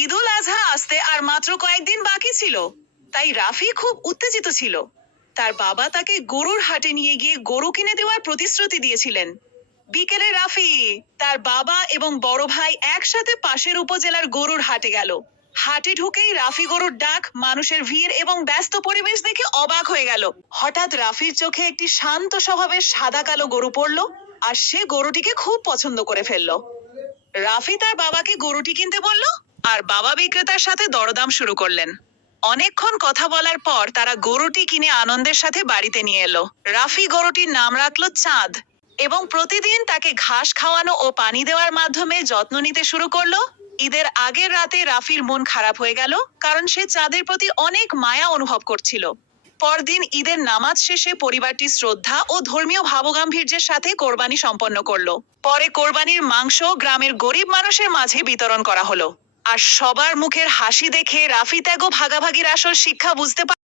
ঈদ উল আজহা আসতে আর মাত্র কয়েকদিন বাকি ছিল, তাই রাফি খুব উত্তেজিত ছিল। তার বাবা তাকে গরুর হাটে নিয়ে গিয়ে গরু কিনে দেওয়ার প্রতিশ্রুতি দিয়েছিলেন। বিকেলে রাফি, তার বাবা এবং বড় ভাই একসাথে পাশের উপজেলার গরুর হাটে গেল। হাটে ঢুকেই রাফি গরুর ডাক, মানুষের ভিড় এবং ব্যস্ত পরিবেশ দেখে অবাক হয়ে গেল। হঠাৎ রাফির চোখে একটি শান্ত স্বভাবের সাদা কালো গরু পড়ল, আর সে গরুটিকে খুব পছন্দ করে ফেলল। রাফি তার বাবাকে গরুটি কিনতে বলল, আর বাবা বিক্রেতার সাথে দরদাম শুরু করলেন। অনেকক্ষণ কথা বলার পর তারা গরুটি কিনে আনন্দের সাথে বাড়িতে নিয়ে এলো। রাফি গরুটির নাম রাখলো চাঁদ এবং প্রতিদিন তাকে ঘাস খাওয়ানো ও পানি দেওয়ার মাধ্যমে যত্ন নিতে শুরু করলো। ঈদের আগের রাতে রাফির মন খারাপ হয়ে গেল, কারণ সে চাঁদের প্রতি অনেক মায়া অনুভব করছিল। পরদিন ঈদের নামাজ শেষে পরিবারটি শ্রদ্ধা ও ধর্মীয় ভাবগাম্ভীর্যের সাথে কোরবানি সম্পন্ন করলো। পরে কোরবানির মাংস গ্রামের গরিব মানুষের মাঝে বিতরণ করা হলো। আর সবার মুখের হাসি দেখে রাফি ত্যাগ ও ভাগাভাগির আসল শিক্ষা বুঝতে পারল।